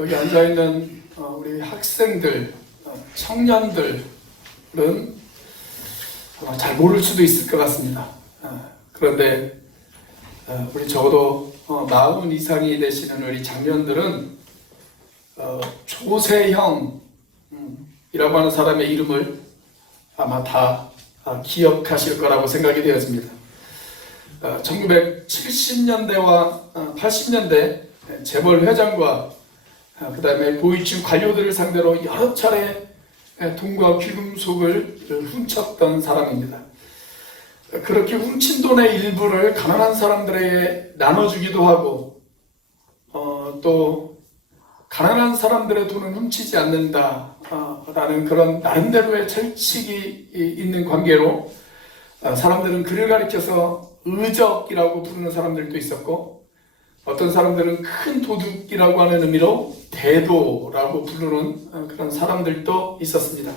여기 앉아있는 우리 학생들, 청년들은 잘 모를 수도 있을 것 같습니다. 그런데 우리 적어도 40 이상이 되시는 우리 장년들은 조세형이라고 하는 사람의 이름을 아마 다 기억하실 거라고 생각이 되었습니다. 1970년대와 80년대 재벌 회장과 그 다음에 고위층 관료들을 상대로 여러 차례 돈과 귀금속을 훔쳤던 사람입니다. 그렇게 훔친 돈의 일부를 가난한 사람들에게 나눠주기도 하고 또 가난한 사람들의 돈은 훔치지 않는다 라는 그런 나름대로의 철칙이 있는 관계로 사람들은 그를 가리켜서 의적이라고 부르는 사람들도 있었고, 어떤 사람들은 큰 도둑이라고 하는 의미로 대도라고 부르는 그런 사람들도 있었습니다.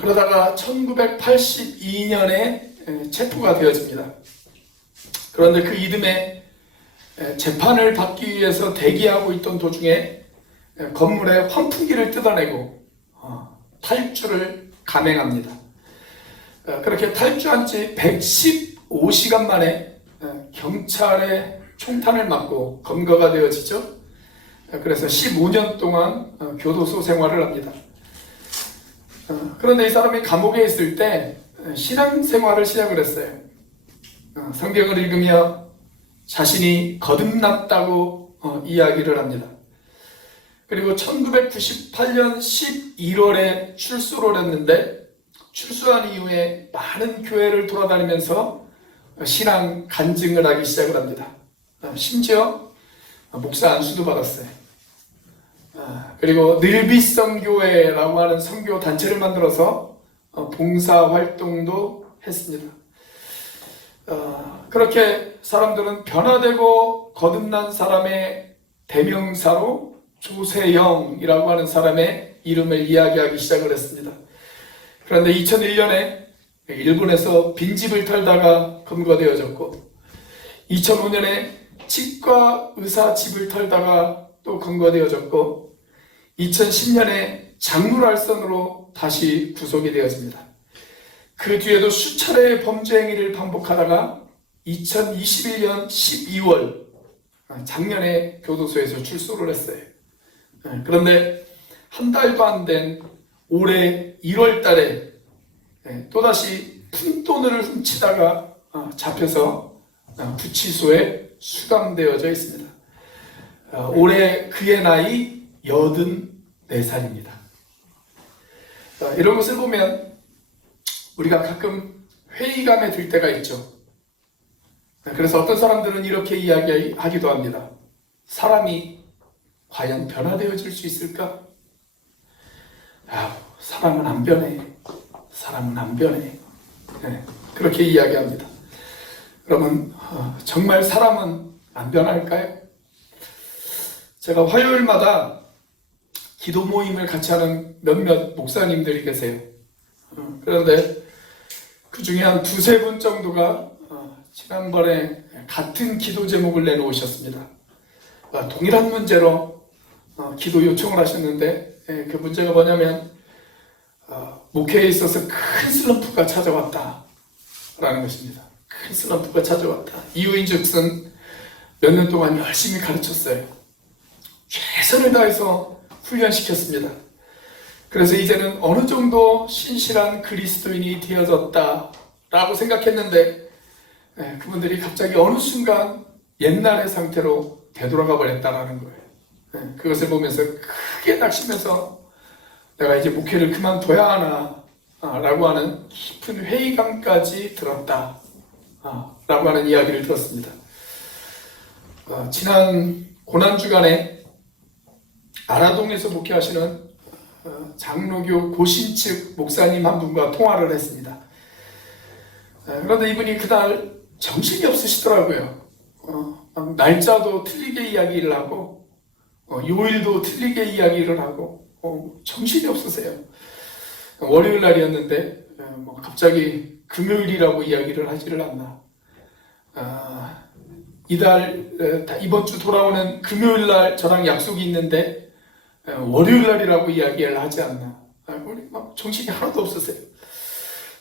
그러다가 1982년에 체포가 되어집니다. 그런데 그 이듬해 재판을 받기 위해서 대기하고 있던 도중에 건물에 환풍기를 뜯어내고 탈주를 감행합니다. 그렇게 탈주한 지 115시간 만에 경찰의 총탄을 맞고 검거가 되어지죠. 그래서 15년 동안 교도소 생활을 합니다. 그런데 이 사람이 감옥에 있을 때 신앙생활을 시작을 했어요. 성경을 읽으며 자신이 거듭났다고 이야기를 합니다. 그리고 1998년 11월에 출소를 했는데, 출소한 이후에 많은 교회를 돌아다니면서 신앙 간증을 하기 시작을 합니다. 심지어 목사 안수도 받았어요. 그리고 늘비성교회라고 하는 선교 단체를 만들어서 봉사활동도 했습니다. 그렇게 사람들은 변화되고 거듭난 사람의 대명사로 조세영이라고 하는 사람의 이름을 이야기하기 시작을 했습니다. 그런데 2001년에 일본에서 빈집을 털다가 검거되어졌고, 2005년에 치과 의사 집을 털다가 또 검거되어졌고, 2010년에 장물알선으로 다시 구속이 되었습니다. 그 뒤에도 수차례의 범죄 행위를 반복하다가 2021년 12월 작년에 교도소에서 출소를 했어요. 그런데 한 달도 안 된 올해 1월 달에 또다시 푼돈을 훔치다가 잡혀서 구치소에 수감되어져 있습니다. 올해 그의 나이 84살입니다. 이런 것을 보면 우리가 가끔 회의감에 들 때가 있죠. 그래서 어떤 사람들은 이렇게 이야기하기도 합니다. 사람이 과연 변화되어질 수 있을까? 사람은 안 변해. 사람은 안 변해. 그렇게 이야기합니다. 그러면 정말 사람은 안 변할까요? 제가 화요일마다 기도 모임을 같이 하는 몇몇 목사님들이 계세요. 그런데 그 중에 한 두세 분 정도가 지난번에 같은 기도 제목을 내놓으셨습니다. 동일한 문제로 기도 요청을 하셨는데, 그 문제가 뭐냐면 목회에 있어서 큰 슬럼프가 찾아왔다 라는 것입니다. 큰 슬럼프가 찾아왔다. 이유인즉슨 몇 년 동안 열심히 가르쳤어요. 최선을 다해서 훈련시켰습니다. 그래서 이제는 어느 정도 신실한 그리스도인이 되어졌다 라고 생각했는데, 그분들이 갑자기 어느 순간 옛날의 상태로 되돌아가 버렸다는 거예요. 그것을 보면서 크게 낙심해서 내가 이제 목회를 그만둬야 하나 라고 하는 깊은 회의감까지 들었다 라고 하는 이야기를 들었습니다. 지난 고난주간에 아라동에서 목회하시는 장로교 고신 측 목사님 한 분과 통화를 했습니다. 그런데 이분이 그날 정신이 없으시더라고요. 날짜도 틀리게 이야기를 하고 요일도 틀리게 이야기를 하고 정신이 없으세요. 월요일 날이었는데 갑자기 금요일이라고 이야기를 하지를 않나. 이번 주 돌아오는 금요일 날 저랑 약속이 있는데 월요일 날이라고 이야기를 하지 않나. 우리 막 정신이 하나도 없으세요.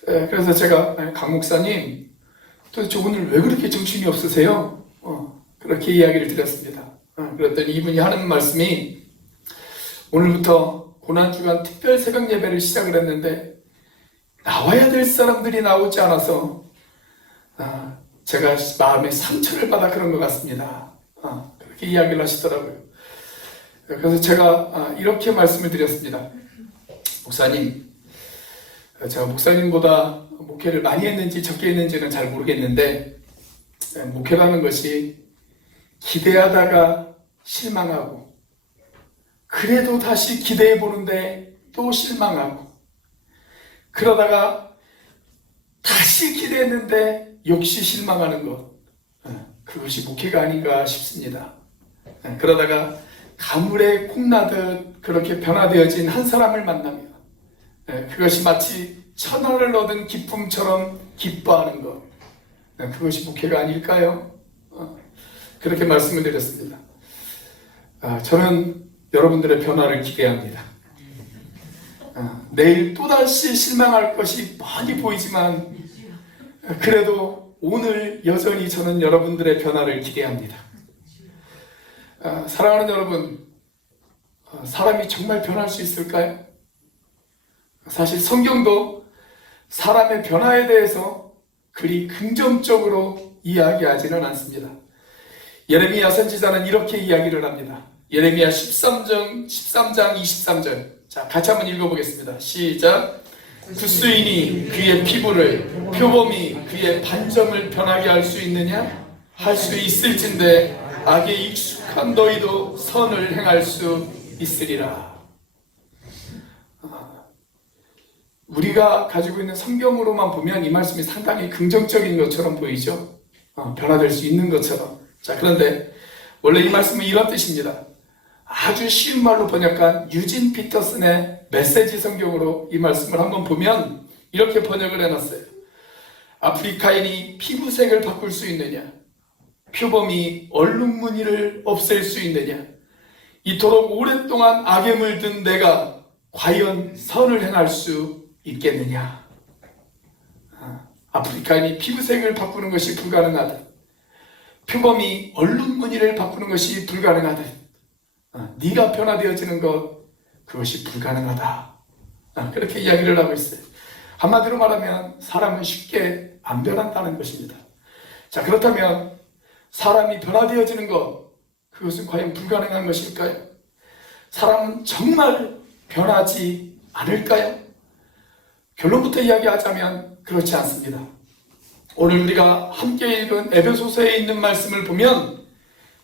그래서 제가 강 목사님 도대체 오늘 왜 그렇게 정신이 없으세요? 그렇게 이야기를 드렸습니다. 그랬더니 이분이 하는 말씀이 오늘부터 고난주간 특별 새벽 예배를 시작을 했는데 나와야 될 사람들이 나오지 않아서 제가 마음에 상처를 받아 그런 것 같습니다. 그렇게 이야기를 하시더라고요. 그래서 제가 이렇게 말씀을 드렸습니다. 목사님, 제가 목사님보다 목회를 많이 했는지 적게 했는지는 잘 모르겠는데 목회라는 것이 기대하다가 실망하고 그래도 다시 기대해 보는데 또 실망하고 그러다가 다시 기대했는데 역시 실망하는 것, 그것이 목회가 아닌가 싶습니다. 그러다가 가물에 콩나듯 그렇게 변화되어진 한 사람을 만나면 그것이 마치 천하를 얻은 기쁨처럼 기뻐하는 것, 그것이 목회가 아닐까요? 그렇게 말씀을 드렸습니다. 저는 여러분들의 변화를 기대합니다. 내일 또다시 실망할 것이 많이 보이지만 그래도 오늘 여전히 저는 여러분들의 변화를 기대합니다. 사랑하는 여러분, 사람이 정말 변할 수 있을까요? 사실 성경도 사람의 변화에 대해서 그리 긍정적으로 이야기하지는 않습니다. 예레미야 선지자는 이렇게 이야기를 합니다. 예레미야 13장 23절. 자, 같이 한번 읽어보겠습니다. 시작. 구스인이 그의 피부를, 표범이 그의 반점을 변하게 할 수 있느냐? 할 수 있을진데 악에 익숙한 너희도 선을 행할 수 있으리라. 우리가 가지고 있는 성경으로만 보면 이 말씀이 상당히 긍정적인 것처럼 보이죠. 변화될 수 있는 것처럼. 자, 그런데 원래 이 말씀은 이런 뜻입니다. 아주 쉬운 말로 번역한 유진 피터슨의 메시지 성경으로 이 말씀을 한번 보면 이렇게 번역을 해놨어요. 아프리카인이 피부색을 바꿀 수 있느냐? 표범이 얼룩무늬를 없앨 수 있느냐? 이토록 오랫동안 악에 물든 내가 과연 선을 행할 수 있겠느냐? 아프리카인이 피부색을 바꾸는 것이 불가능하다. 표범이 얼룩무늬를 바꾸는 것이 불가능하다. 네가 변화되어지는 것, 그것이 불가능하다. 그렇게 이야기를 하고 있어요. 한마디로 말하면 사람은 쉽게 안 변한다는 것입니다. 자, 그렇다면 사람이 변화되어지는 것, 그것은 과연 불가능한 것일까요? 사람은 정말 변하지 않을까요? 결론부터 이야기하자면 그렇지 않습니다. 오늘 우리가 함께 읽은 에베소서에 있는 말씀을 보면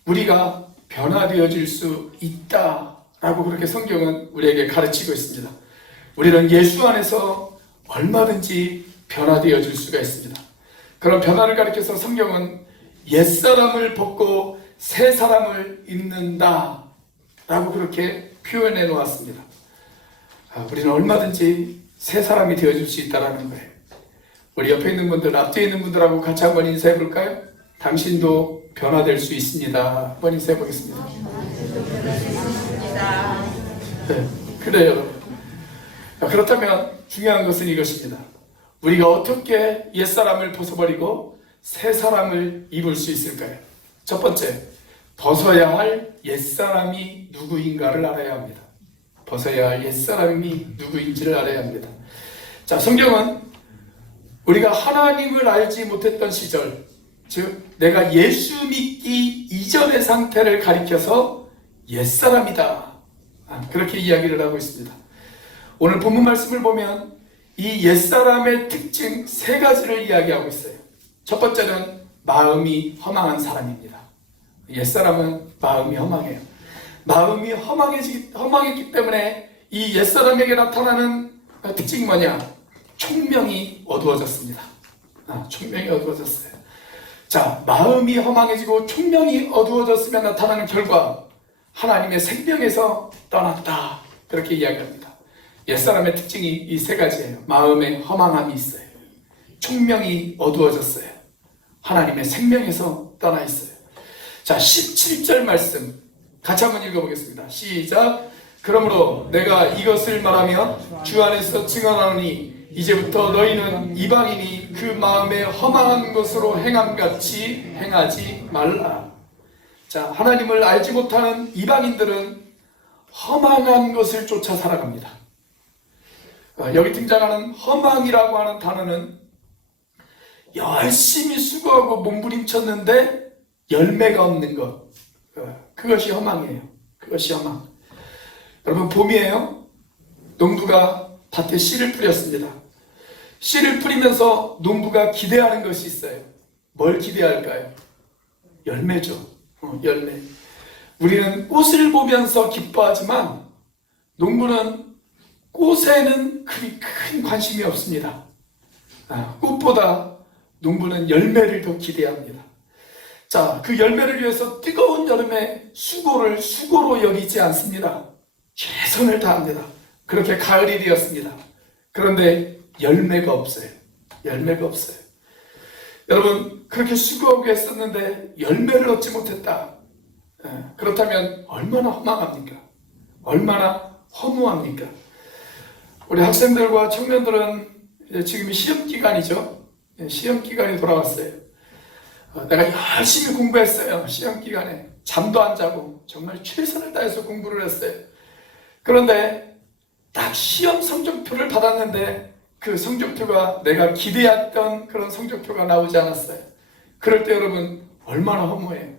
우리가 변화되어질 수 있다라고 그렇게 성경은 우리에게 가르치고 있습니다. 우리는 예수 안에서 얼마든지 변화되어질 수가 있습니다. 그런 변화를 가리켜서 성경은 옛사람을 벗고 새 사람을 입는다 라고 그렇게 표현해 놓았습니다. 우리는 얼마든지 새 사람이 되어질 수 있다는 거예요. 우리 옆에 있는 분들, 앞뒤에 있는 분들하고 같이 한번 인사해 볼까요? 당신도 변화될 수 있습니다. 한번 인사해 보겠습니다. 네, 그래요. 그렇다면 중요한 것은 이것입니다. 우리가 어떻게 옛사람을 벗어버리고 새 사람을 입을 수 있을까요? 첫 번째, 벗어야 할 옛사람이 누구인가를 알아야 합니다. 벗어야 할 옛사람이 누구인지를 알아야 합니다. 자, 성경은 우리가 하나님을 알지 못했던 시절, 즉 내가 예수 믿기 이전의 상태를 가리켜서 옛사람이다, 그렇게 이야기를 하고 있습니다. 오늘 본문 말씀을 보면 이 옛사람의 특징 세 가지를 이야기하고 있어요. 첫 번째는 마음이 허망한 사람입니다. 옛사람은 마음이 허망해요. 마음이 허망했기 때문에 이 옛사람에게 나타나는 특징이 뭐냐? 총명이 어두워졌습니다. 총명이 어두워졌어요. 자, 마음이 허망해지고 총명이 어두워졌으면 나타나는 결과 하나님의 생명에서 떠났다, 그렇게 이야기합니다. 옛사람의 특징이 이 세 가지예요. 마음에 허망함이 있어요. 총명이 어두워졌어요. 하나님의 생명에서 떠나 있어요. 자, 17절 말씀 같이 한번 읽어보겠습니다. 시작. 그러므로 내가 이것을 말하며 주 안에서 증언하노니 이제부터 너희는 이방인이 그 마음에 허망한 것으로 행함같이 행하지 말라. 자, 하나님을 알지 못하는 이방인들은 허망한 것을 쫓아 살아갑니다. 여기 등장하는 허망이라고 하는 단어는 열심히 수고하고 몸부림쳤는데 열매가 없는 것, 그것이 허망이에요. 그것이 허망. 여러분, 봄이에요. 농부가 밭에 씨를 뿌렸습니다. 씨를 뿌리면서 농부가 기대하는 것이 있어요. 뭘 기대할까요? 열매죠. 열매. 우리는 꽃을 보면서 기뻐하지만 농부는 꽃에는 그리 큰 관심이 없습니다. 꽃보다 농부는 열매를 더 기대합니다. 자, 그 열매를 위해서 뜨거운 여름에 수고로 여기지 않습니다. 최선을 다합니다. 그렇게 가을이 되었습니다. 그런데 열매가 없어요. 열매가 없어요. 여러분, 그렇게 수고하고 했었는데 열매를 얻지 못했다. 그렇다면 얼마나 허망합니까? 얼마나 허무합니까? 우리 학생들과 청년들은 지금이 시험기간이죠. 시험기간이 돌아왔어요. 내가 열심히 공부했어요. 시험기간에 잠도 안 자고 정말 최선을 다해서 공부를 했어요. 그런데 딱 시험 성적표를 받았는데 그 성적표가 내가 기대했던 그런 성적표가 나오지 않았어요. 그럴 때 여러분 얼마나 허무해요.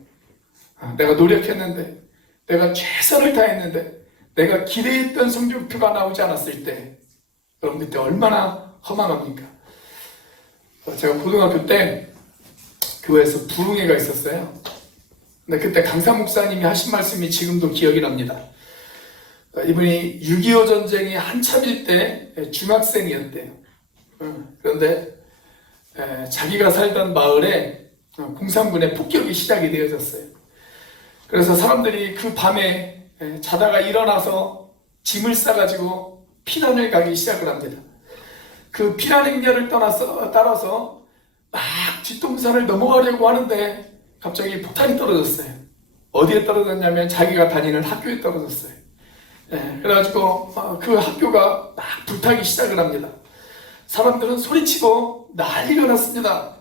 내가 노력했는데, 내가 최선을 다했는데 내가 기대했던 성적표가 나오지 않았을 때 여러분 그때 얼마나 허망합니까? 제가 고등학교 때 교회에서 부흥회가 있었어요. 근데 그때 강사 목사님이 하신 말씀이 지금도 기억이 납니다. 이분이 6.25 전쟁이 한참일 때 중학생이었대요. 그런데 자기가 살던 마을에 공산군의 폭격이 시작이 되어졌어요. 그래서 사람들이 그 밤에 자다가 일어나서 짐을 싸가지고 피난을 가기 시작을 합니다. 그 피난 행렬을 따라서 막 뒷동산을 넘어가려고 하는데 갑자기 폭탄이 떨어졌어요. 어디에 떨어졌냐면 자기가 다니는 학교에 떨어졌어요. 그래가지고 그 학교가 막 불타기 시작을 합니다. 사람들은 소리치고 난리가 났습니다.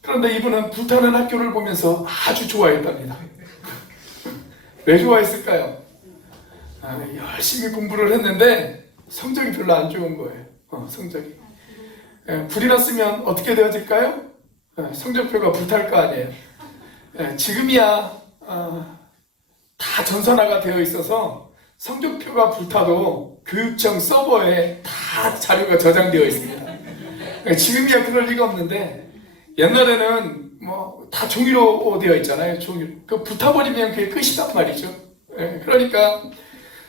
그런데 이분은 불타는 학교를 보면서 아주 좋아했답니다. 왜 좋아했을까요? 열심히 공부를 했는데 성적이 별로 안 좋은 거예요. 성적이. 불이 났으면 어떻게 되어질까요? 성적표가 불탈 거 아니에요. 지금이야 다 전산화가 되어 있어서 성적표가 불타도 교육청 서버에 다 자료가 저장되어 있습니다. 지금이야 그럴 리가 없는데 옛날에는 뭐 다 종이로 되어 있잖아요. 종이로. 그 불타버리면 그게 끝이단 말이죠. 그러니까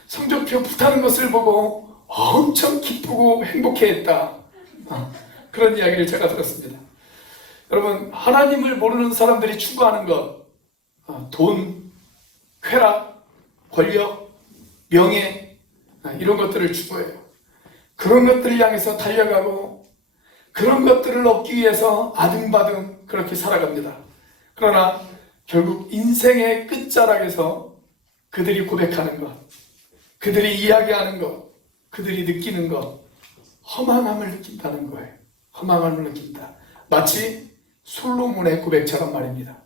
성적표 불타는 것을 보고 엄청 기쁘고 행복해했다. 그런 이야기를 제가 들었습니다. 여러분, 하나님을 모르는 사람들이 추구하는 것, 돈, 쾌락, 권력, 명예, 이런 것들을 추구해요. 그런 것들을 향해서 달려가고 그런 것들을 얻기 위해서 아등바등 그렇게 살아갑니다. 그러나 결국 인생의 끝자락에서 그들이 고백하는 것, 그들이 이야기하는 것, 그들이 느끼는 것, 허망함을 느낀다는 거예요. 허망함을 느낀다. 마치 솔로몬의 고백처럼 말입니다.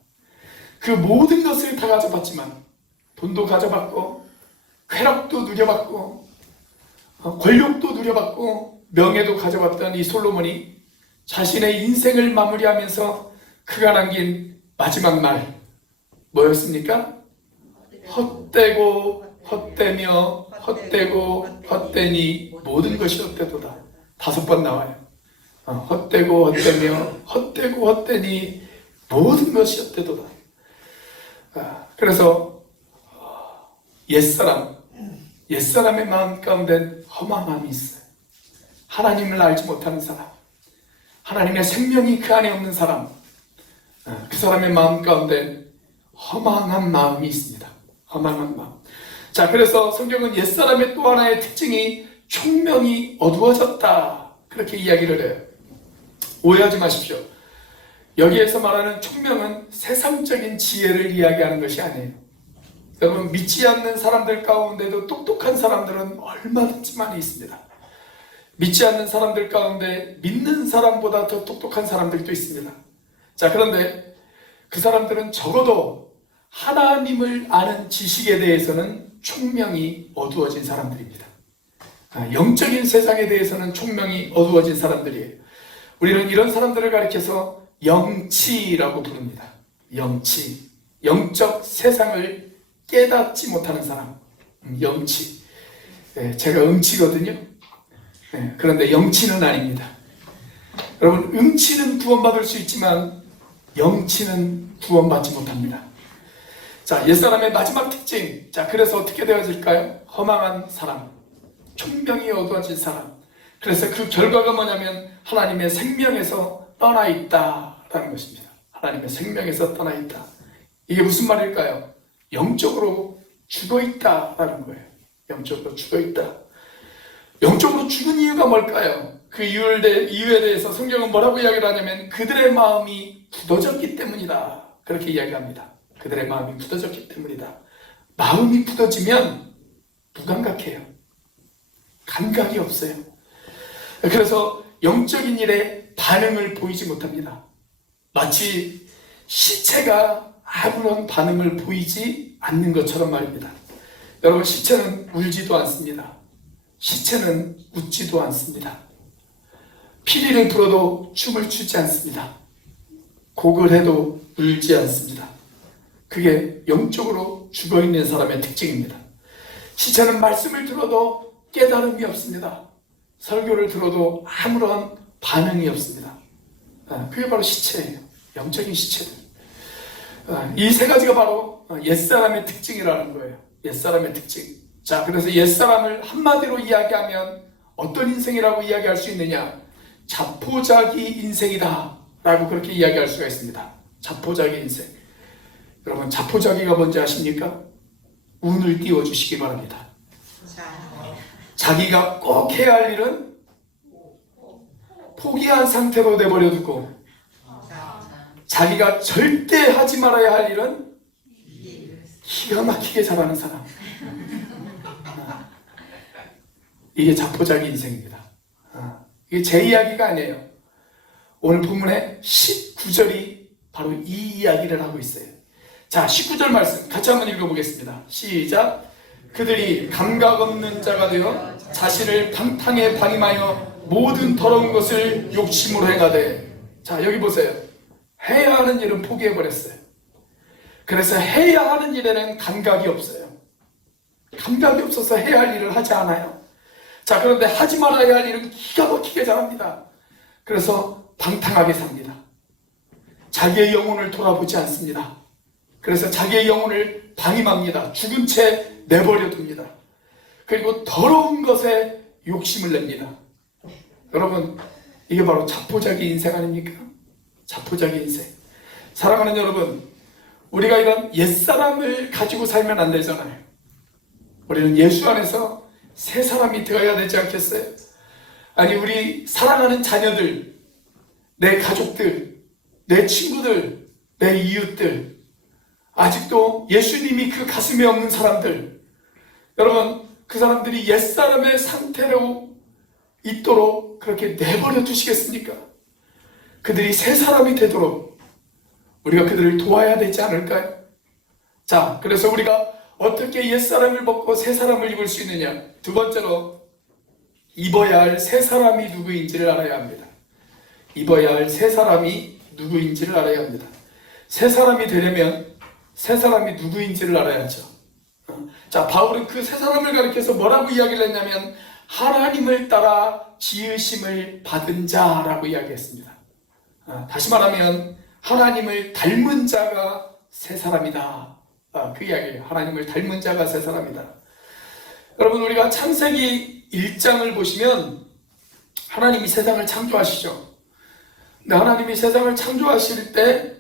그 모든 것을 다 가져봤지만 돈도 가져봤고 쾌락도 누려봤고 권력도 누려봤고 명예도 가져봤던 이 솔로몬이 자신의 인생을 마무리하면서 그가 남긴 마지막 말 뭐였습니까? 헛되고 헛되며 헛되고 헛되니 모든 것이 헛되도다. 5번 나와요. 헛되고 헛되며 헛되고 헛되니 모든 것이 헛되도다. 그래서 옛사람의 마음 가운데 허망함이 있어요. 하나님을 알지 못하는 사람, 하나님의 생명이 그 안에 없는 사람, 그 사람의 마음 가운데 허망한 마음이 있습니다. 허망한 마음. 자, 그래서 성경은 옛사람의 또 하나의 특징이 총명이 어두워졌다. 그렇게 이야기를 해요. 오해하지 마십시오. 여기에서 말하는 총명은 세상적인 지혜를 이야기하는 것이 아니에요. 여러분, 믿지 않는 사람들 가운데도 똑똑한 사람들은 얼마든지 많이 있습니다. 믿지 않는 사람들 가운데 믿는 사람보다 더 똑똑한 사람들도 있습니다. 자, 그런데 그 사람들은 적어도 하나님을 아는 지식에 대해서는 총명이 어두워진 사람들입니다. 영적인 세상에 대해서는 총명이 어두워진 사람들이에요. 우리는 이런 사람들을 가리켜서 영치라고 부릅니다. 영치. 영적 세상을 깨닫지 못하는 사람. 영치. 제가 음치거든요. 그런데 영치는 아닙니다. 여러분, 음치는 구원받을 수 있지만 영치는 구원받지 못합니다. 자, 옛사람의 마지막 특징. 자, 그래서 어떻게 되어질까요? 허망한 사람, 총명이 어두워진 사람. 그래서 그 결과가 뭐냐면 하나님의 생명에서 떠나 있다라는 것입니다. 하나님의 생명에서 떠나 있다. 이게 무슨 말일까요? 영적으로 죽어 있다라는 거예요. 영적으로 죽어 있다. 영적으로 죽은 이유가 뭘까요? 그 이유에 대해서 성경은 뭐라고 이야기를 하냐면 그들의 마음이 굳어졌기 때문이다. 그렇게 이야기합니다. 그들의 마음이 굳어졌기 때문이다. 마음이 굳어지면 무감각해요. 감각이 없어요. 그래서 영적인 일에 반응을 보이지 못합니다. 마치 시체가 아무런 반응을 보이지 않는 것처럼 말입니다. 여러분, 시체는 울지도 않습니다. 시체는 웃지도 않습니다. 피리를 불어도 춤을 추지 않습니다. 곡을 해도 울지 않습니다. 그게 영적으로 죽어있는 사람의 특징입니다. 시체는 말씀을 들어도 깨달음이 없습니다. 설교를 들어도 아무런 반응이 없습니다. 그게 바로 시체예요. 영적인 시체들. 이 세 가지가 바로 옛사람의 특징이라는 거예요. 옛사람의 특징. 자, 그래서 옛사람을 한마디로 이야기하면 어떤 인생이라고 이야기할 수 있느냐? 자포자기 인생이다 라고 그렇게 이야기할 수가 있습니다. 자포자기 인생. 여러분, 자포자기가 뭔지 아십니까? 운을 띄워주시기 바랍니다. 자기가 꼭 해야 할 일은 포기한 상태로 내버려 두고 자기가 절대 하지 말아야 할 일은 기가 막히게 잘하는 사람. 이게 자포자기 인생입니다. 이게 제 이야기가 아니에요. 오늘 본문의 19절이 바로 이 이야기를 하고 있어요. 자, 19절 말씀 같이 한번 읽어보겠습니다. 시작. 그들이 감각 없는 자가 되어 자신을 방탕에 방임하여 모든 더러운 것을 욕심으로 행하되. 자, 여기 보세요. 해야 하는 일은 포기해버렸어요. 그래서 해야 하는 일에는 감각이 없어요. 감각이 없어서 해야 할 일을 하지 않아요. 자, 그런데 하지 말아야 할 일은 기가 막히게 잘합니다. 그래서 방탕하게 삽니다. 자기의 영혼을 돌아보지 않습니다. 그래서 자기의 영혼을 방임합니다. 죽은 채 내버려 둡니다. 그리고 더러운 것에 욕심을 냅니다. 여러분, 이게 바로 자포자기 인생 아닙니까? 자포자기 인생. 사랑하는 여러분, 우리가 이런 옛사람을 가지고 살면 안 되잖아요. 우리는 예수 안에서 새 사람이 되어야 되지 않겠어요? 아니, 우리 사랑하는 자녀들, 내 가족들, 내 친구들, 내 이웃들, 아직도 예수님이 그 가슴에 없는 사람들, 여러분, 그 사람들이 옛사람의 상태로 있도록 그렇게 내버려 두시겠습니까? 그들이 새 사람이 되도록 우리가 그들을 도와야 되지 않을까요? 자, 그래서 우리가 어떻게 옛사람을 벗고 새 사람을 입을 수 있느냐? 두 번째로 입어야 할 새 사람이 누구인지를 알아야 합니다. 입어야 할 새 사람이 누구인지를 알아야 합니다. 새 사람이 되려면 새 사람이 누구인지를 알아야죠. 자, 바울은 그 새 사람을 가리켜서 뭐라고 이야기를 했냐면 하나님을 따라 지으심을 받은 자라고 이야기했습니다. 다시 말하면 하나님을 닮은 자가 새 사람이다. 그 이야기예요. 하나님을 닮은 자가 새 사람이다. 여러분, 우리가 창세기 1장을 보시면 하나님이 세상을 창조하시죠. 근데 하나님이 세상을 창조하실 때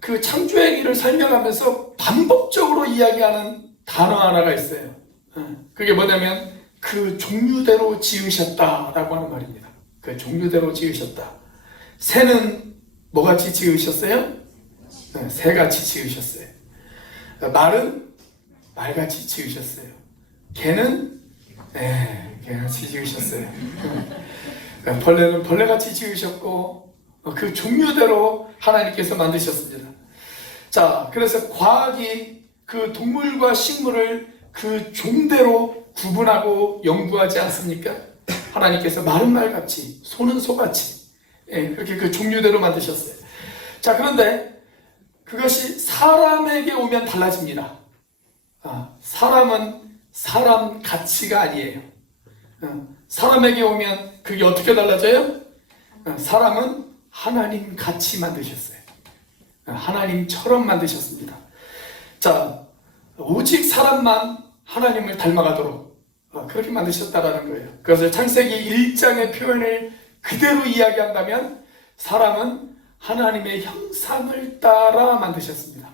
그 창조 행위를 설명하면서 반복적으로 이야기하는 단어 하나가 있어요. 그게 뭐냐면 그 종류대로 지으셨다라고 하는 말입니다. 그 종류대로 지으셨다. 새는 뭐같이 지으셨어요? 네, 새같이 지으셨어요. 말은 말같이 지으셨어요. 개는 개같이 지으셨어요. 벌레는 벌레같이 지으셨고 그 종류대로 하나님께서 만드셨습니다. 자, 그래서 과학이 그 동물과 식물을 그 종대로 구분하고 연구하지 않습니까? 하나님께서 말은 말같이, 소는 소같이 그렇게 그 종류대로 만드셨어요. 자, 그런데 그것이 사람에게 오면 달라집니다. 사람은 사람 가치가 아니에요. 사람에게 오면 그게 어떻게 달라져요? 사람은 하나님 같이 만드셨어요. 하나님처럼 만드셨습니다. 자, 오직 사람만 하나님을 닮아가도록 그렇게 만드셨다라는 거예요. 그래서 창세기 1장의 표현을 그대로 이야기한다면 사람은 하나님의 형상을 따라 만드셨습니다.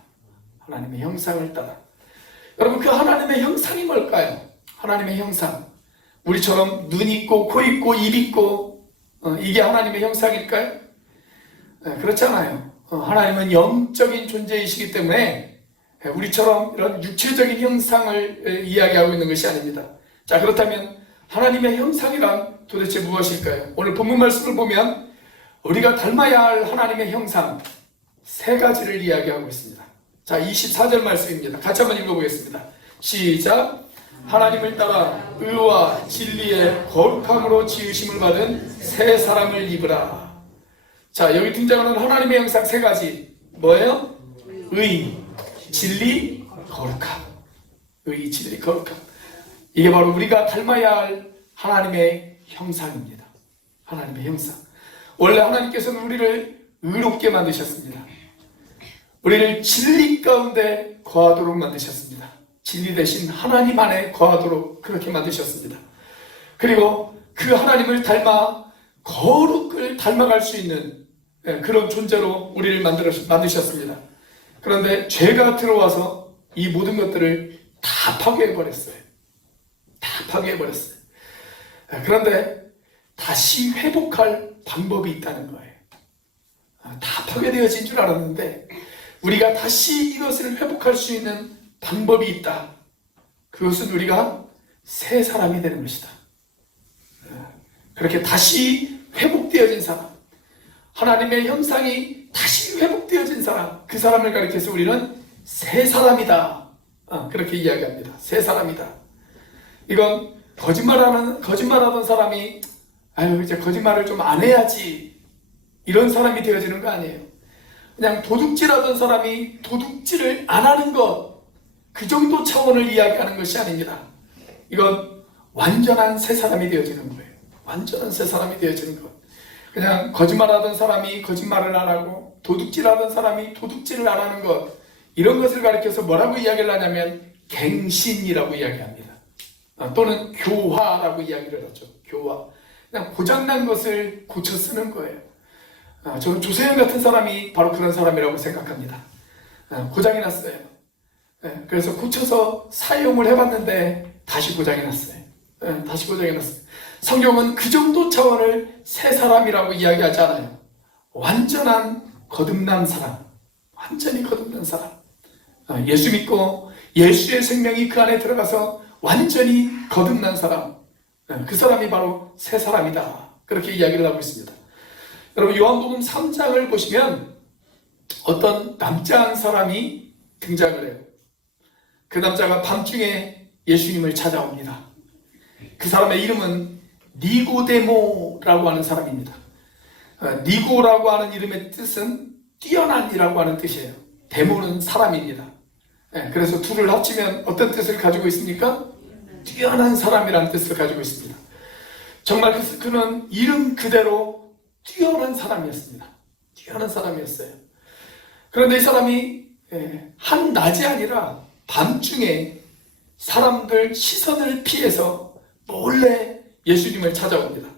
하나님의 형상을 따라. 여러분, 그 하나님의 형상이 뭘까요? 하나님의 형상. 우리처럼 눈 있고 코 있고 입 있고 이게 하나님의 형상일까요? 그렇지 않아요. 하나님은 영적인 존재이시기 때문에 우리처럼 이런 육체적인 형상을 이야기하고 있는 것이 아닙니다. 자, 그렇다면 하나님의 형상이란 도대체 무엇일까요? 오늘 본문 말씀을 보면 우리가 닮아야 할 하나님의 형상 세 가지를 이야기하고 있습니다. 자, 24절 말씀입니다. 같이 한번 읽어보겠습니다. 시작. 하나님을 따라 의와 진리의 거룩함으로 지으심을 받은 새 사람을 입으라. 자, 여기 등장하는 하나님의 형상 세 가지 뭐예요? 의, 진리, 거룩함. 의, 진리, 거룩함. 이게 바로 우리가 닮아야 할 하나님의 형상입니다. 하나님의 형상. 원래 하나님께서는 우리를 의롭게 만드셨습니다. 우리를 진리 가운데 거하도록 만드셨습니다. 진리 대신 하나님 안에 거하도록 그렇게 만드셨습니다. 그리고 그 하나님을 닮아 거룩을 닮아갈 수 있는 그런 존재로 우리를 만드셨습니다. 그런데 죄가 들어와서 이 모든 것들을 다 파괴해버렸어요. 다 파괴해버렸어요. 그런데 다시 회복할 방법이 있다는 거예요. 다 파괴되어진 줄 알았는데 우리가 다시 이것을 회복할 수 있는 방법이 있다. 그것은 우리가 새 사람이 되는 것이다. 그렇게 다시 회복되어진 사람, 하나님의 형상이 다시 회복되어진 사람, 그 사람을 가리켜서 우리는 새 사람이다. 그렇게 이야기합니다. 새 사람이다. 이건 거짓말하던 사람이 이제 거짓말을 좀 안 해야지 이런 사람이 되어지는 거 아니에요. 그냥 도둑질하던 사람이 도둑질을 안 하는 것, 그 정도 차원을 이야기하는 것이 아닙니다. 이건 완전한 새 사람이 되어지는 거예요. 완전한 새 사람이 되어지는 것. 그냥 거짓말하던 사람이 거짓말을 안 하고 도둑질하던 사람이 도둑질을 안 하는 것, 이런 것을 가리켜서 뭐라고 이야기를 하냐면 갱신이라고 이야기합니다. 또는 교화라고 이야기를 하죠. 교화. 그냥 고장난 것을 고쳐 쓰는 거예요. 저는 조세현 같은 사람이 바로 그런 사람이라고 생각합니다. 고장이 났어요. 그래서 고쳐서 사용을 해봤는데 다시 고장이 났어요. 다시 고장이 났어요. 성경은 그 정도 차원을 새 사람이라고 이야기하지 않아요. 완전한 거듭난 사람, 완전히 거듭난 사람. 예수 믿고 예수의 생명이 그 안에 들어가서 완전히 거듭난 사람, 그 사람이 바로 새 사람이다. 그렇게 이야기를 하고 있습니다. 여러분, 요한복음 3장을 보시면 어떤 남자 한 사람이 등장을 해요. 그 남자가 밤중에 예수님을 찾아옵니다. 그 사람의 이름은 니고데모라고 하는 사람입니다. 니고라고 하는 이름의 뜻은 뛰어난이라고 하는 뜻이에요. 데모는 사람입니다. 그래서 둘을 합치면 어떤 뜻을 가지고 있습니까? 뛰어난 사람이라는 뜻을 가지고 있습니다. 정말 그는 이름 그대로 뛰어난 사람이었습니다. 뛰어난 사람이었어요. 그런데 이 사람이 한낮이 아니라 밤중에 사람들 시선을 피해서 몰래 예수님을 찾아옵니다.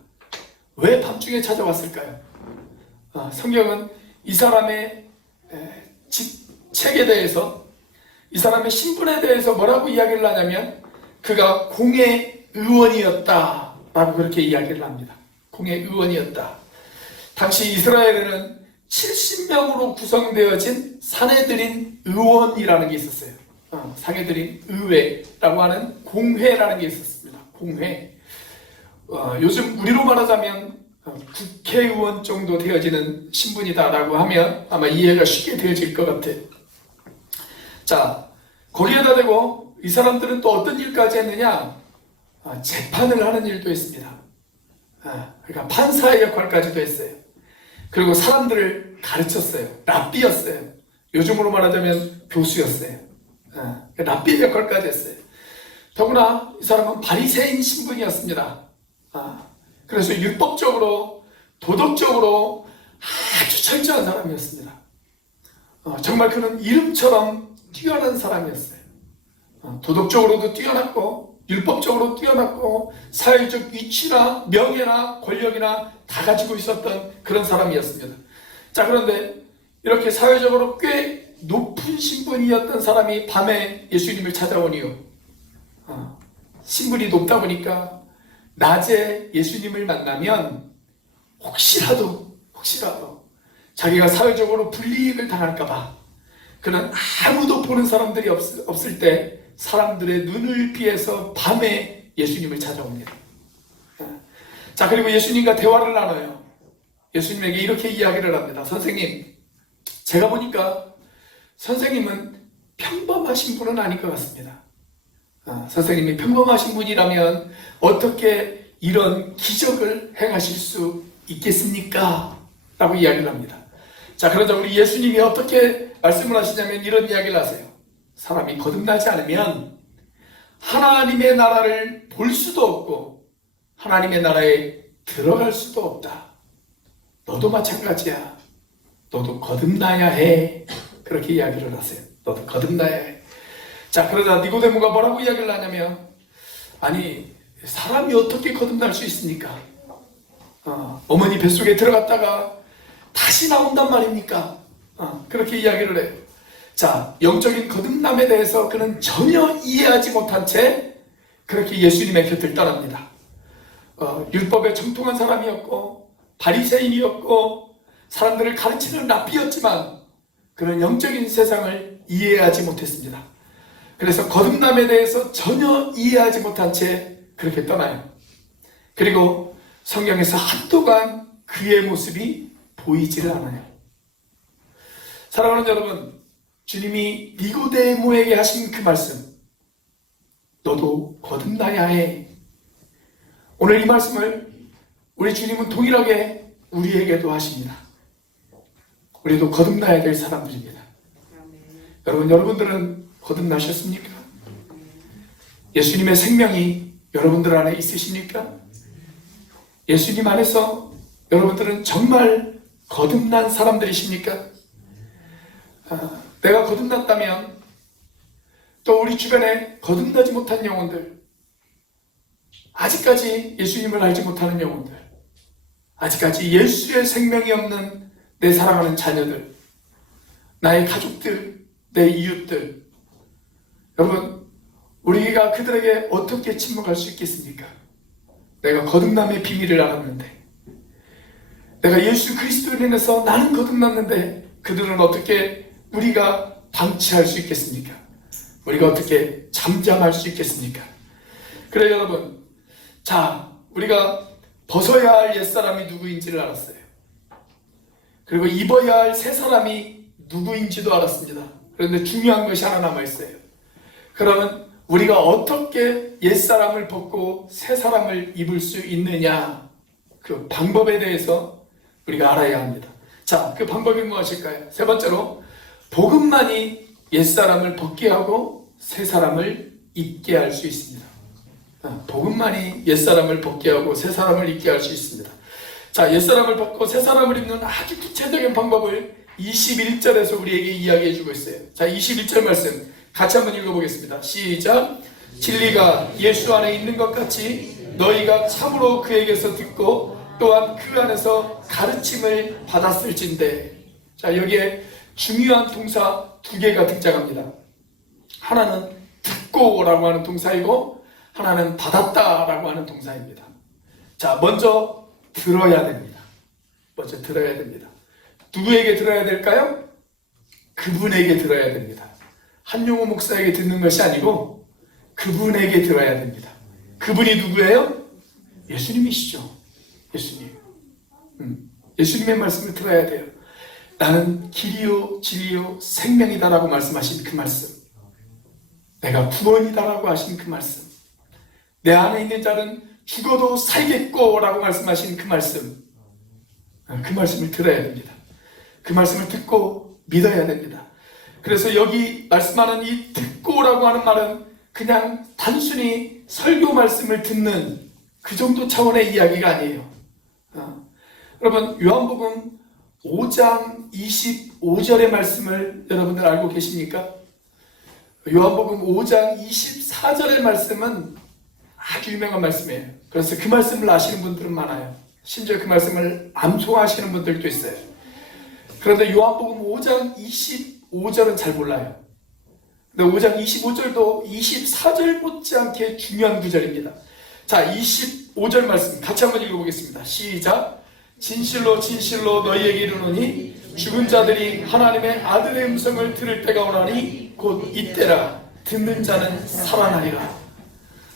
왜 밤중에 찾아왔을까요? 성경은 이 사람의 직책에 대해서, 이 사람의 신분에 대해서 뭐라고 이야기를 하냐면 그가 공의 의원이었다 라고 그렇게 이야기를 합니다. 공의 의원이었다. 당시 이스라엘에는 70명으로 구성되어진 사내들인 의원이라는 게 있었어요. 사내들인 의회라고 하는 공회라는 게 있었습니다. 공회. 요즘 우리로 말하자면 국회의원 정도 되어지는 신분이다라고 하면 아마 이해가 쉽게 되어질 것 같아요. 자, 거기에다 대고 이 사람들은 또 어떤 일까지 했느냐? 재판을 하는 일도 했습니다. 그러니까 판사의 역할까지도 했어요. 그리고 사람들을 가르쳤어요. 랍비였어요. 요즘으로 말하자면 교수였어요. 랍비의 역할까지 했어요. 더구나 이 사람은 바리새인 신분이었습니다. 그래서 율법적으로 도덕적으로 아주 철저한 사람이었습니다. 정말 그는 이름처럼 뛰어난 사람이었어요. 도덕적으로도 뛰어났고 율법적으로 뛰어났고 사회적 위치나 명예나 권력이나 다 가지고 있었던 그런 사람이었습니다. 자, 그런데 이렇게 사회적으로 꽤 높은 신분이었던 사람이 밤에 예수님을 찾아오니요. 신분이 높다 보니까 낮에 예수님을 만나면 혹시라도 자기가 사회적으로 불이익을 당할까봐 그는 아무도 보는 사람들이 없을 때 사람들의 눈을 피해서 밤에 예수님을 찾아옵니다. 자, 그리고 예수님과 대화를 나눠요. 예수님에게 이렇게 이야기를 합니다. 선생님, 제가 보니까 선생님은 평범하신 분은 아닐 것 같습니다. 선생님이 평범하신 분이라면 어떻게 이런 기적을 행하실 수 있겠습니까? 라고 이야기를 합니다. 자, 그러자 우리 예수님이 어떻게 말씀을 하시냐면 이런 이야기를 하세요. 사람이 거듭나지 않으면 하나님의 나라를 볼 수도 없고 하나님의 나라에 들어갈 수도 없다. 너도 마찬가지야. 너도 거듭나야 해. 그렇게 이야기를 하세요. 너도 거듭나야 해. 자, 그러자 니고데모가 뭐라고 이야기를 하냐면, 아니, 사람이 어떻게 거듭날 수 있습니까? 어머니 뱃속에 들어갔다가 다시 나온단 말입니까? 그렇게 이야기를 해요. 자, 영적인 거듭남에 대해서 그는 전혀 이해하지 못한 채 그렇게 예수님의 곁을 떠납니다. 율법에 정통한 사람이었고 바리새인이었고 사람들을 가르치는 랍비였지만 그는 영적인 세상을 이해하지 못했습니다. 그래서 거듭남에 대해서 전혀 이해하지 못한 채 그렇게 떠나요. 그리고 성경에서 한동안 그의 모습이 보이지를 않아요. 사랑하는 여러분, 주님이 니고데모에게 하신 그 말씀, 너도 거듭나야 해. 오늘 이 말씀을 우리 주님은 동일하게 우리에게도 하십니다. 우리도 거듭나야 될 사람들입니다. 여러분들은 거듭나셨습니까? 예수님의 생명이 여러분들 안에 있으십니까? 예수님 안에서 여러분들은 정말 거듭난 사람들이십니까? 내가 거듭났다면 또 우리 주변에 거듭나지 못한 영혼들, 아직까지 예수님을 알지 못하는 영혼들, 아직까지 예수의 생명이 없는 내 사랑하는 자녀들, 나의 가족들, 내 이웃들, 여러분, 우리가 그들에게 어떻게 침묵할 수 있겠습니까? 내가 거듭남의 비밀을 알았는데, 내가 예수 그리스도로 인해서 나는 거듭났는데 그들은 어떻게 우리가 방치할 수 있겠습니까? 우리가 어떻게 잠잠할 수 있겠습니까? 그래 여러분, 자, 우리가 벗어야 할 옛사람이 누구인지를 알았어요. 그리고 입어야 할 새 사람이 누구인지도 알았습니다. 그런데 중요한 것이 하나 남아있어요. 그러면 우리가 어떻게 옛사람을 벗고 새 사람을 입을 수 있느냐, 그 방법에 대해서 우리가 알아야 합니다. 자, 그 방법이 무엇일까요? 세 번째로, 복음만이 옛사람을 벗게 하고 새 사람을 입게 할 수 있습니다. 복음만이 옛사람을 벗게 하고 새 사람을 입게 할 수 있습니다. 자, 옛사람을 벗고 새 사람을 입는 아주 구체적인 방법을 21절에서 우리에게 이야기해 주고 있어요. 자, 21절 말씀 같이 한번 읽어보겠습니다. 시작. 진리가 예수 안에 있는 것 같이 너희가 참으로 그에게서 듣고 또한 그 안에서 가르침을 받았을진데. 자, 여기에 중요한 동사 두 개가 등장합니다. 하나는 듣고라고 하는 동사이고 하나는 받았다라고 하는 동사입니다. 자, 먼저 들어야 됩니다. 먼저 들어야 됩니다. 누구에게 들어야 될까요? 그분에게 들어야 됩니다. 한용호 목사에게 듣는 것이 아니고 그분에게 들어야 됩니다. 그분이 누구예요? 예수님이시죠. 예수님. 예수님의 말씀을 들어야 돼요. 나는 길이요 진리요 생명이다라고 말씀하신 그 말씀, 내가 구원이다라고 하신 그 말씀, 내 안에 있는 자는 죽어도 살겠고 라고 말씀하신 그 말씀, 그 말씀을 들어야 됩니다. 그 말씀을 듣고 믿어야 됩니다. 그래서 여기 말씀하는 이 듣고라고 하는 말은 그냥 단순히 설교 말씀을 듣는 그 정도 차원의 이야기가 아니에요. 여러분, 요한복음 5장 25절의 말씀을 여러분들 알고 계십니까? 요한복음 5장 24절의 말씀은 아주 유명한 말씀이에요. 그래서 그 말씀을 아시는 분들은 많아요. 심지어 그 말씀을 암송하시는 분들도 있어요. 그런데 요한복음 5장 25절은 잘 몰라요. 근데 5장 25절도 24절 못지않게 중요한 구절입니다. 자, 25절 말씀 같이 한번 읽어보겠습니다. 시작. 진실로 진실로 너희에게 이르노니 죽은 자들이 하나님의 아들의 음성을 들을 때가 오나니 곧 이때라. 듣는 자는 살아나리라.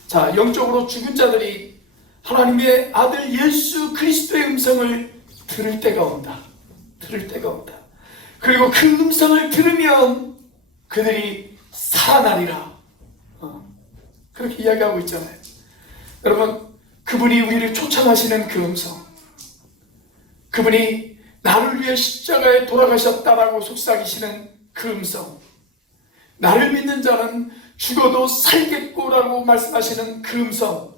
자, 영적으로 죽은 자들이 하나님의 아들 예수 그리스도의 음성을 들을 때가 온다. 들을 때가 온다. 그리고 그 음성을 들으면 그들이 살아나리라. 그렇게 이야기하고 있잖아요. 여러분, 그분이 우리를 초청하시는 그 음성, 그분이 나를 위해 십자가에 돌아가셨다라고 속삭이시는 그 음성, 나를 믿는 자는 죽어도 살겠고라고 말씀하시는 그 음성,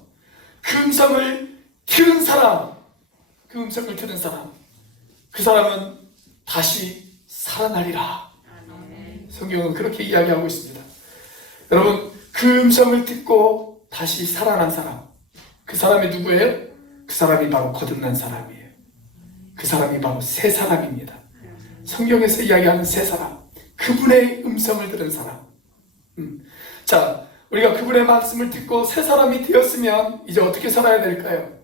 그 음성을 들은 사람, 그 음성을 들은 사람, 그 사람은 다시 살아나리라. 성경은 그렇게 이야기하고 있습니다. 여러분, 그 음성을 듣고 다시 살아난 사람, 그 사람이 누구예요? 그 사람이 바로 거듭난 사람이에요. 그 사람이 바로 새 사람입니다. 성경에서 이야기하는 새 사람, 그분의 음성을 들은 사람. 자, 우리가 그분의 말씀을 듣고 새 사람이 되었으면 이제 어떻게 살아야 될까요?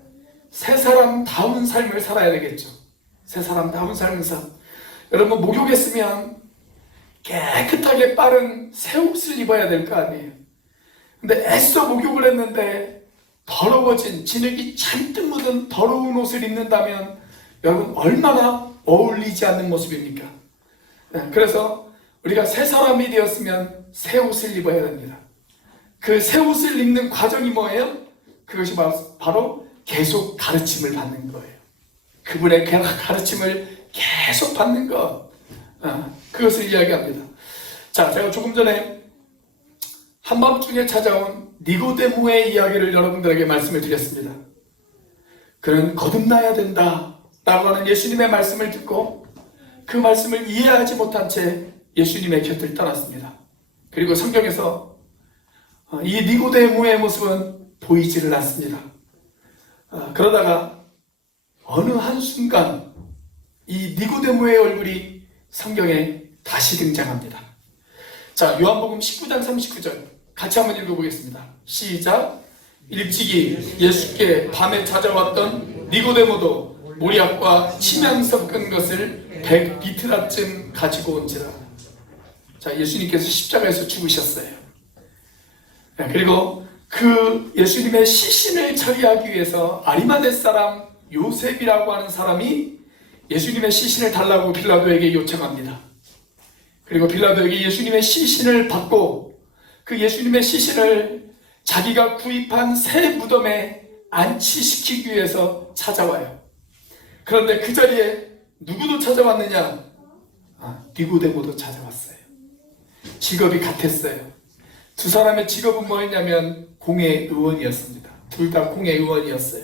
새 사람다운 삶을 살아야 되겠죠. 새 사람다운 삶을 여러분, 목욕했으면 깨끗하게 빠른 새 옷을 입어야 될 거 아니에요. 근데 애써 목욕을 했는데 더러워진, 진흙이 잔뜩 묻은 더러운 옷을 입는다면 여러분, 얼마나 어울리지 않는 모습입니까? 그래서 우리가 새 사람이 되었으면 새 옷을 입어야 됩니다. 그 새 옷을 입는 과정이 뭐예요? 그것이 바로 계속 가르침을 받는 거예요. 그분의 가르침을 계속 받는 것, 그것을 이야기합니다. 자, 제가 조금 전에 한밤중에 찾아온 니고데모의 이야기를 여러분들에게 말씀을 드렸습니다. 그는 거듭나야 된다 라고 하는 예수님의 말씀을 듣고 그 말씀을 이해하지 못한 채 예수님의 곁을 떠났습니다. 그리고 성경에서 이 니고데모의 모습은 보이지를 않습니다. 그러다가 어느 한순간 이 니고데모의 얼굴이 성경에 다시 등장합니다. 자, 요한복음 19장 39절 같이 한번 읽어보겠습니다. 시작. 일찍이 예수께 밤에 찾아왔던 니고데모도 모리압과 침향 섞은 것을 100리트라쯤 가지고 온지라. 자, 예수님께서 십자가에서 죽으셨어요. 그리고 그 예수님의 시신을 처리하기 위해서 아리마대 사람 요셉이라고 하는 사람이 예수님의 시신을 달라고 빌라도에게 요청합니다. 그리고 빌라도에게 예수님의 시신을 받고 그 예수님의 시신을 자기가 구입한 새 무덤에 안치시키기 위해서 찾아와요. 그런데 그 자리에 누구도 찾아왔느냐? 니고데모도 찾아왔어요. 직업이 같았어요. 두 사람의 직업은 뭐였냐면 공회의원이었습니다. 둘 다 공회의원이었어요.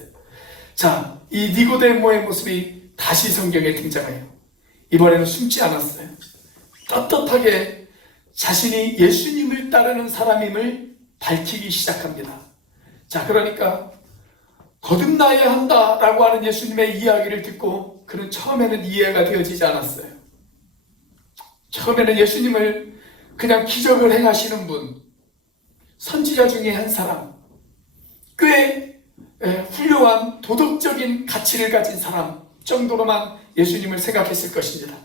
자, 이 니고데모의 모습이 다시 성경에 등장해요. 이번에는 숨지 않았어요. 떳떳하게 자신이 예수님을 따르는 사람임을 밝히기 시작합니다. 자, 그러니까 거듭나야 한다라고 하는 예수님의 이야기를 듣고 그는 처음에는 이해가 되어지지 않았어요. 처음에는 예수님을 그냥 기적을 행하시는 분, 선지자 중에 한 사람, 꽤 훌륭한 도덕적인 가치를 가진 사람, 정도로만 예수님을 생각했을 것입니다.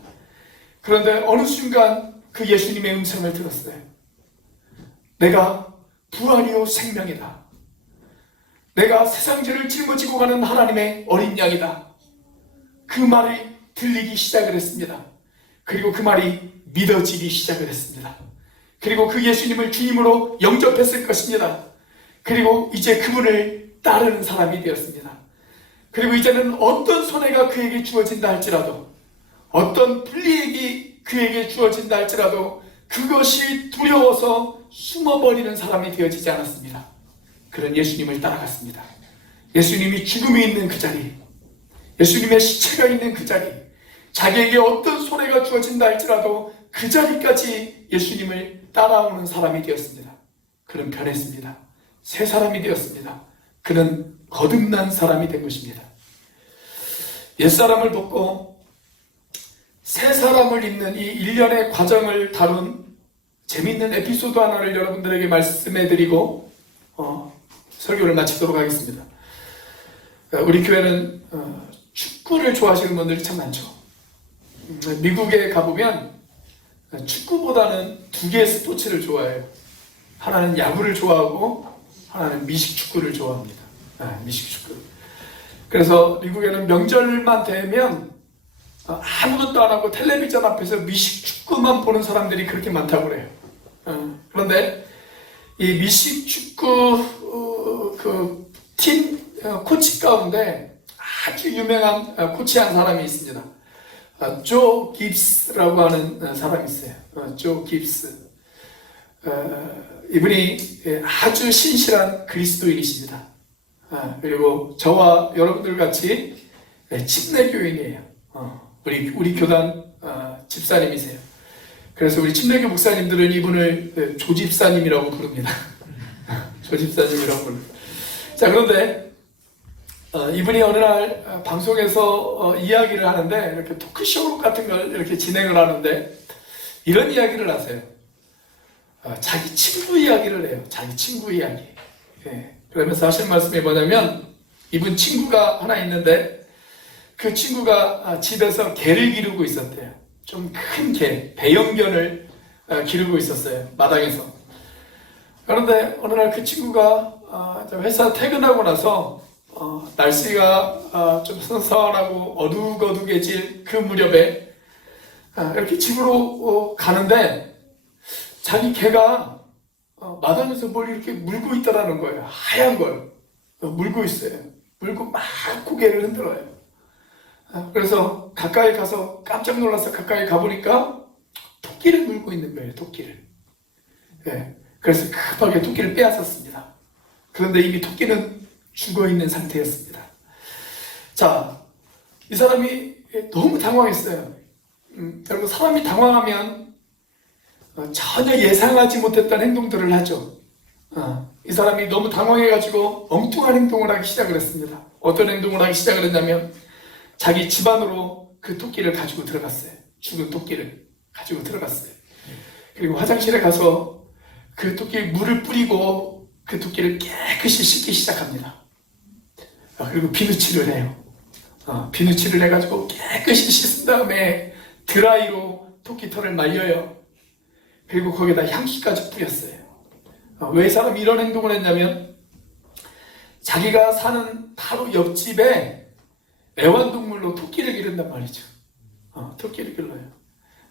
그런데 어느 순간 그 예수님의 음성을 들었어요. 내가 부활이요 생명이다. 내가 세상 죄를 짊어지고 가는 하나님의 어린 양이다. 그 말이 들리기 시작을 했습니다. 그리고 그 말이 믿어지기 시작을 했습니다. 그리고 그 예수님을 주님으로 영접했을 것입니다. 그리고 이제 그분을 따르는 사람이 되었습니다. 그리고 이제는 어떤 손해가 그에게 주어진다 할지라도, 어떤 불이익이 그에게 주어진다 할지라도 그것이 두려워서 숨어버리는 사람이 되어지지 않았습니다. 그런 예수님을 따라갔습니다. 예수님이 죽음이 있는 그 자리, 예수님의 시체가 있는 그 자리, 자기에게 어떤 손해가 주어진다 할지라도 그 자리까지 예수님을 따라오는 사람이 되었습니다. 그는 변했습니다. 새 사람이 되었습니다. 그는 거듭난 사람이 된 것입니다. 옛사람을 벗고 새 사람을 입는 이 일련의 과정을 다룬 재미있는 에피소드 하나를 여러분들에게 말씀해드리고 설교를 마치도록 하겠습니다. 우리 교회는 축구를 좋아하시는 분들이 참 많죠. 미국에 가보면 축구보다는 두 개의 스포츠를 좋아해요. 하나는 야구를 좋아하고 하나는 미식축구를 좋아합니다. 미식축구. 그래서 미국에는 명절만 되면 아무것도 안 하고 텔레비전 앞에서 미식축구만 보는 사람들이 그렇게 많다고 그래요. 그런데 이 미식축구 그 팀 코치 가운데 아주 유명한 코치 한 사람이 있습니다. 조 깁스라고 하는 사람이 있어요. 조 깁스. 이분이 아주 신실한 그리스도인이십니다. 그리고 저와 여러분들 같이 침례교인이에요. 우리 교단 집사님이세요. 그래서 우리 침례교 목사님들은 이분을 조집사님이라고 부릅니다. 조집사님이라고 부릅니다. 자, 그런데 이분이 어느 날 방송에서 이야기를 하는데, 이렇게 토크쇼 같은 걸 이렇게 진행을 하는데 이런 이야기를 하세요. 자기 친구 이야기를 해요. 자기 친구 이야기. 그러면서 하신 말씀이 뭐냐면, 이분 친구가 하나 있는데 그 친구가 집에서 개를 기르고 있었대요. 좀 큰 개, 배영견을 기르고 있었어요. 마당에서. 그런데 어느 날 그 친구가 회사 퇴근하고 나서 날씨가 좀 선선하고 어둑어둑해질 그 무렵에 이렇게 집으로 가는데 자기 개가 마당에서 뭘 이렇게 물고 있더라는 거예요. 하얀 걸 물고 있어요. 물고 막 고개를 흔들어요. 그래서 가까이 가서 깜짝 놀라서 가까이 가보니까 토끼를 물고 있는 거예요. 토끼를. 그래서 급하게 토끼를 빼앗았습니다. 그런데 이미 토끼는 죽어있는 상태였습니다. 자, 이 사람이 너무 당황했어요. 여러분, 사람이 당황하면 전혀 예상하지 못했던 행동들을 하죠. 이 사람이 너무 당황해가지고 엉뚱한 행동을 하기 시작을 했습니다. 어떤 행동을 하기 시작을 했냐면, 자기 집 안으로 그 토끼를 가지고 들어갔어요. 죽은 토끼를 가지고 들어갔어요. 그리고 화장실에 가서 그 토끼에 물을 뿌리고 그 토끼를 깨끗이 씻기 시작합니다. 그리고 비누칠을 해요. 비누칠을 해가지고 깨끗이 씻은 다음에 드라이로 토끼 털을 말려요. 그리고 거기다 향수까지 뿌렸어요. 왜 사람이 이런 행동을 했냐면, 자기가 사는 바로 옆집에 애완동물로 토끼를 기른단 말이죠. 토끼를 길러요.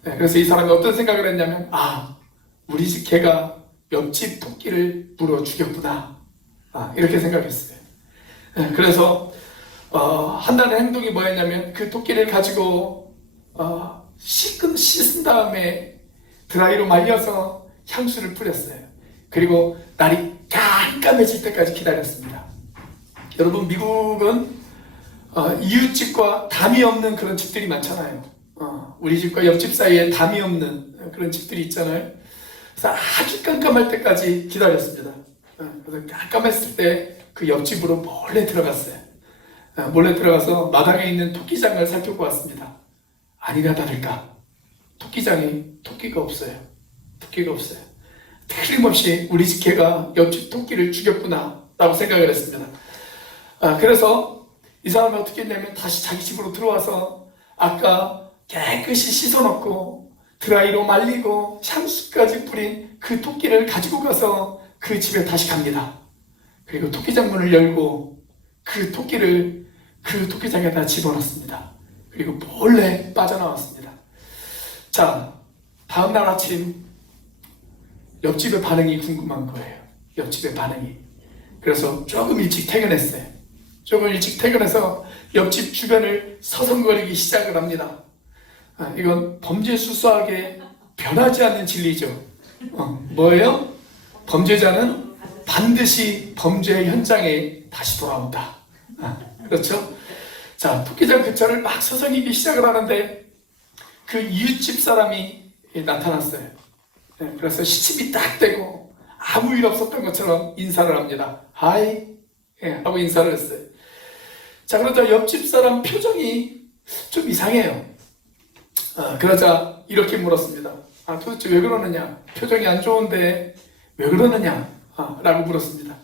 그래서 이 사람이 어떤 생각을 했냐면, 우리 집 개가 옆집 토끼를 물어 죽였구나. 이렇게 생각했어요. 그래서 한다는 행동이 뭐였냐면, 그 토끼를 가지고 씻은 다음에 드라이로 말려서 향수를 뿌렸어요. 그리고 날이 깜깜해질 때까지 기다렸습니다. 여러분, 미국은 이웃집과 담이 없는 그런 집들이 많잖아요. 우리 집과 옆집 사이에 담이 없는 그런 집들이 있잖아요. 그래서 아주 깜깜할 때까지 기다렸습니다. 그래서 깜깜했을 때 그 옆집으로 몰래 들어갔어요. 몰래 들어가서 마당에 있는 토끼장을 살펴보고 왔습니다. 아니나 다를까, 토끼장에 토끼가 없어요. 토끼가 없어요. 틀림없이 우리 집 개가 옆집 토끼를 죽였구나 라고 생각을 했습니다. 그래서 이 사람이 어떻게 했냐면 다시 자기 집으로 들어와서 아까 깨끗이 씻어놓고 드라이로 말리고 향수까지 뿌린 그 토끼를 가지고 가서 그 집에 다시 갑니다. 그리고 토끼장 문을 열고 그 토끼를 그 토끼장에다 집어넣습니다. 그리고 몰래 빠져나왔습니다. 자, 다음날 아침 옆집의 반응이 궁금한 거예요. 옆집의 반응이. 그래서 조금 일찍 퇴근했어요. 조금 일찍 퇴근해서 옆집 주변을 서성거리기 시작을 합니다. 이건 범죄 수사하게 변하지 않는 진리죠. 뭐예요? 범죄자는 반드시 범죄 현장에 다시 돌아온다. 그렇죠? 자, 토끼장 근처를 막 서성이기 시작을 하는데 그 이웃집 사람이 나타났어요. 그래서 시침이 딱 되고 아무 일 없었던 것처럼 인사를 합니다. 하이 하고 인사를 했어요. 자, 그러자 옆집 사람 표정이 좀 이상해요. 그러자 이렇게 물었습니다. 도대체 왜 그러느냐? 표정이 안 좋은데 왜 그러느냐? 라고 물었습니다.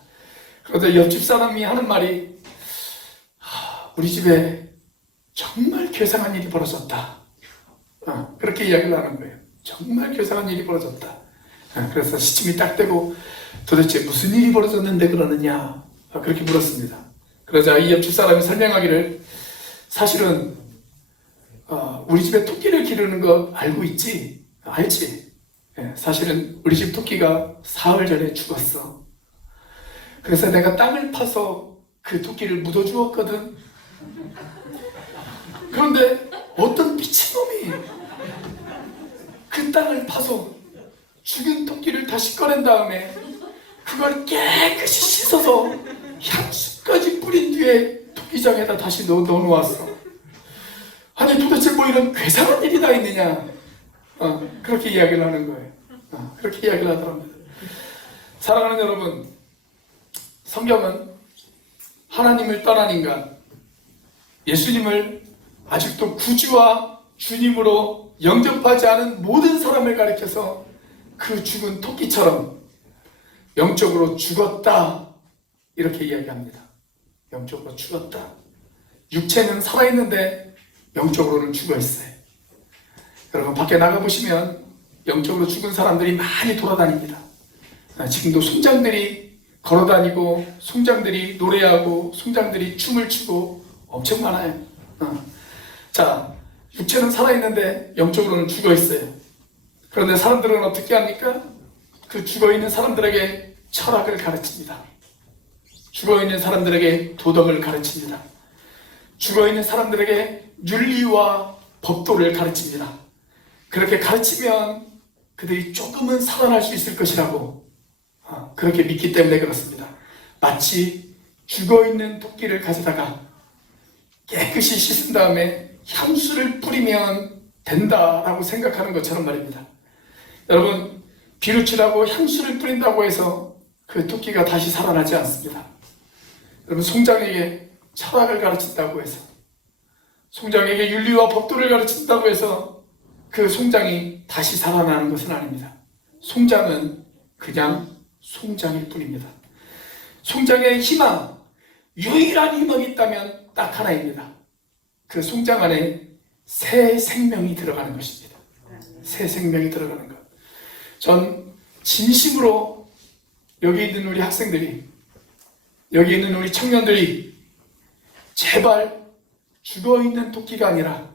그러자 옆집 사람이 하는 말이 우리 집에 정말 괴상한 일이 벌어졌다. 그렇게 이야기를 하는 거예요. 정말 괴상한 일이 벌어졌다. 그래서 시침이 딱 되고 도대체 무슨 일이 벌어졌는데 그러느냐? 그렇게 물었습니다. 그러자 이 옆집 사람이 설명하기를 사실은 우리 집에 토끼를 기르는 거 알고 있지? 알지? 사실은 우리 집 토끼가 사흘 전에 죽었어. 그래서 내가 땅을 파서 그 토끼를 묻어주었거든. 그런데 어떤 미친놈이 그 땅을 파서 죽은 토끼를 다시 꺼낸 다음에 그걸 깨끗이 씻어서 향수까지 뿌린 뒤에 토끼장에다 다시 넣어놓았어. 아니 도대체 뭐 이런 괴상한 일이 다 있느냐? 그렇게 이야기를 하는 거예요. 그렇게 이야기를 하더랍니다. 사랑하는 여러분, 성경은 하나님을 떠난 인간, 예수님을 아직도 구주와 주님으로 영접하지 않은 모든 사람을 가리켜서 그 죽은 토끼처럼 영적으로 죽었다 이렇게 이야기합니다. 영적으로 죽었다. 육체는 살아있는데 영적으로는 죽어있어요. 여러분 밖에 나가보시면 영적으로 죽은 사람들이 많이 돌아다닙니다. 지금도 송장들이 걸어다니고 송장들이 노래하고 송장들이 춤을 추고 엄청 많아요. 자, 육체는 살아있는데 영적으로는 죽어있어요. 그런데 사람들은 어떻게 합니까? 그 죽어있는 사람들에게 철학을 가르칩니다. 죽어있는 사람들에게 도덕을 가르칩니다. 죽어있는 사람들에게 윤리와 법도를 가르칩니다. 그렇게 가르치면 그들이 조금은 살아날 수 있을 것이라고 그렇게 믿기 때문에 그렇습니다. 마치 죽어있는 토끼를 가져다가 깨끗이 씻은 다음에 향수를 뿌리면 된다라고 생각하는 것처럼 말입니다. 여러분, 비루치라고 향수를 뿌린다고 해서 그 토끼가 다시 살아나지 않습니다. 여러분, 송장에게 철학을 가르친다고 해서, 송장에게 윤리와 법도를 가르친다고 해서 그 송장이 다시 살아나는 것은 아닙니다. 송장은 그냥 송장일 뿐입니다. 송장의 희망, 유일한 희망이 있다면 딱 하나입니다. 그 송장 안에 새 생명이 들어가는 것입니다. 새 생명이 들어가는 것. 전 진심으로 여기 있는 우리 학생들이, 여기 있는 우리 청년들이 제발 죽어있는 토끼가 아니라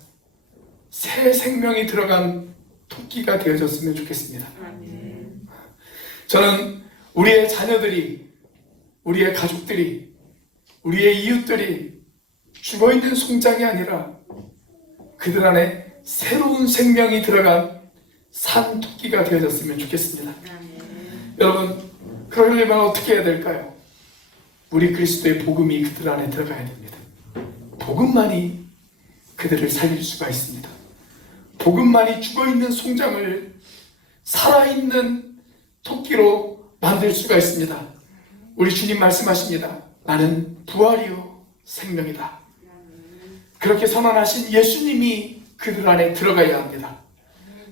새 생명이 들어간 토끼가 되어졌으면 좋겠습니다. 저는 우리의 자녀들이, 우리의 가족들이, 우리의 이웃들이 죽어있는 송장이 아니라 그들 안에 새로운 생명이 들어간 산 토끼가 되어졌으면 좋겠습니다. 여러분, 그러려면 어떻게 해야 될까요? 우리 그리스도의 복음이 그들 안에 들어가야 됩니다. 복음만이 그들을 살릴 수가 있습니다. 복음만이 죽어있는 송장을 살아있는 토끼로 만들 수가 있습니다. 우리 주님 말씀하십니다. 나는 부활이요 생명이다. 그렇게 선언하신 예수님이 그들 안에 들어가야 합니다.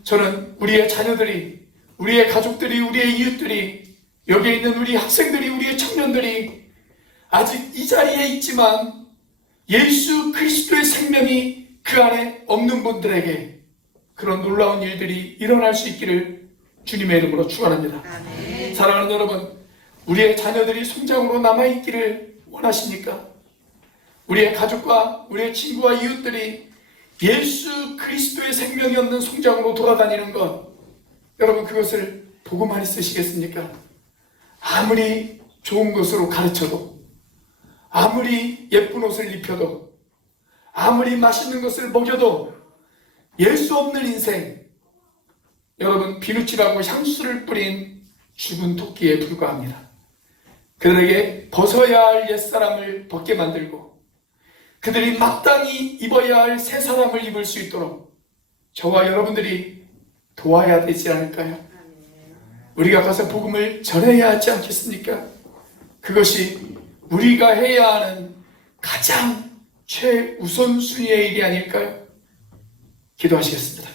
저는 우리의 자녀들이, 우리의 가족들이, 우리의 이웃들이, 여기에 있는 우리 학생들이, 우리의 청년들이 아직 이 자리에 있지만 예수 그리스도의 생명이 그 안에 없는 분들에게 그런 놀라운 일들이 일어날 수 있기를 주님의 이름으로 축원합니다. 사랑하는 여러분, 우리의 자녀들이 성장으로 남아있기를 원하십니까? 우리의 가족과 우리의 친구와 이웃들이 예수 그리스도의 생명이 없는 성장으로 돌아다니는 것, 여러분 그것을 보고만 있으시겠습니까? 아무리 좋은 것으로 가르쳐도, 아무리 예쁜 옷을 입혀도, 아무리 맛있는 것을 먹여도 예수 없는 인생, 여러분 비누칠하고 향수를 뿌린 죽은 토끼에 불과합니다. 그들에게 벗어야 할 옛사람을 벗게 만들고 그들이 마땅히 입어야 할 새 사람을 입을 수 있도록 저와 여러분들이 도와야 되지 않을까요? 우리가 가서 복음을 전해야 하지 않겠습니까? 그것이 우리가 해야 하는 가장 최우선순위의 일이 아닐까요? 기도하시겠습니다.